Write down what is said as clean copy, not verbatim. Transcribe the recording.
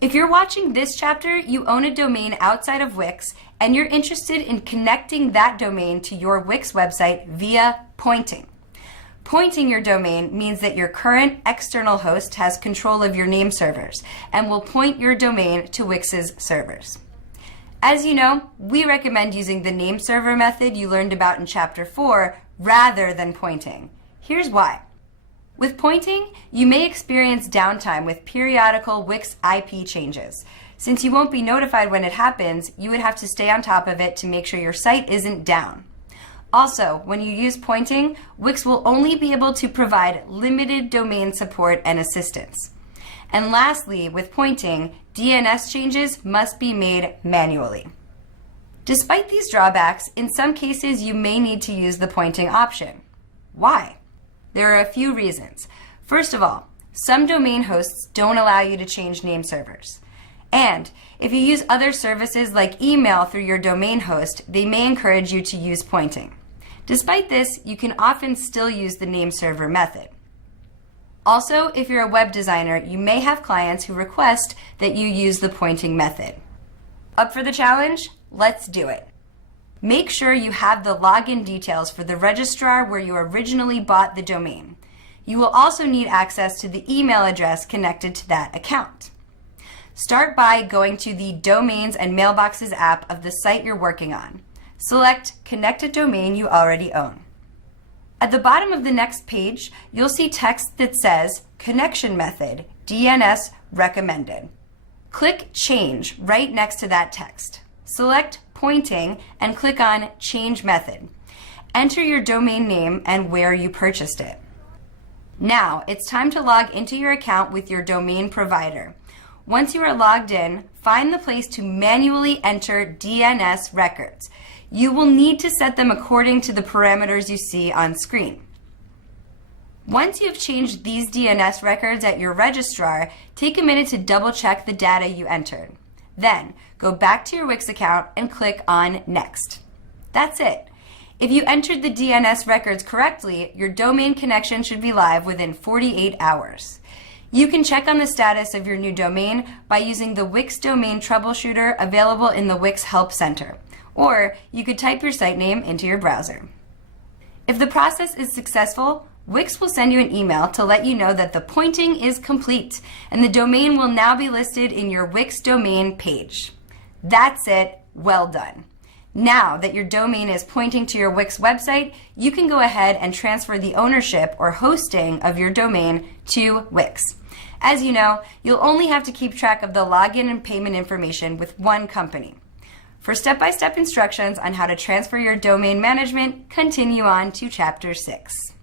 If you're watching this chapter, you own a domain outside of Wix, and you're interested in connecting that domain to your Wix website via pointing. Pointing your domain means that your current external host has control of your name servers and will point your domain to Wix's servers. As you know, we recommend using the name server method you learned about in Chapter 4 rather than pointing. Here's why. With pointing, you may experience downtime with periodical Wix IP changes. Since you won't be notified when it happens, you would have to stay on top of it to make sure your site isn't down. Also, when you use pointing, Wix will only be able to provide limited domain support and assistance. And lastly, with pointing, DNS changes must be made manually. Despite these drawbacks, in some cases you may need to use the pointing option. Why? There are a few reasons. First of all, some domain hosts don't allow you to change name servers. And if you use other services like email through your domain host, they may encourage you to use pointing. Despite this, you can often still use the name server method. Also, if you're a web designer, you may have clients who request that you use the pointing method. Up for the challenge? Let's do it. Make sure you have the login details for the registrar where you originally bought the domain. You will also need access to the email address connected to that account. Start by going to the Domains and Mailboxes app of the site you're working on. Select Connect a domain you already own. At the bottom of the next page, you'll see text that says Connection Method, DNS Recommended. Click Change right next to that text. Select Pointing and click on Change Method. Enter your domain name and where you purchased it. Now, it's time to log into your account with your domain provider. Once you are logged in, find the place to manually enter DNS records. You will need to set them according to the parameters you see on screen. Once you've changed these DNS records at your registrar, take a minute to double check the data you entered. Then, go back to your Wix account and click on Next. That's it. If you entered the DNS records correctly, your domain connection should be live within 48 hours. You can check on the status of your new domain by using the Wix Domain Troubleshooter available in the Wix Help Center, or you could type your site name into your browser. If the process is successful, Wix will send you an email to let you know that the pointing is complete and the domain will now be listed in your Wix domain page. That's it. Well done. Now that your domain is pointing to your Wix website, you can go ahead and transfer the ownership or hosting of your domain to Wix. As you know, you'll only have to keep track of the login and payment information with one company. For step-by-step instructions on how to transfer your domain management, continue on to Chapter 6.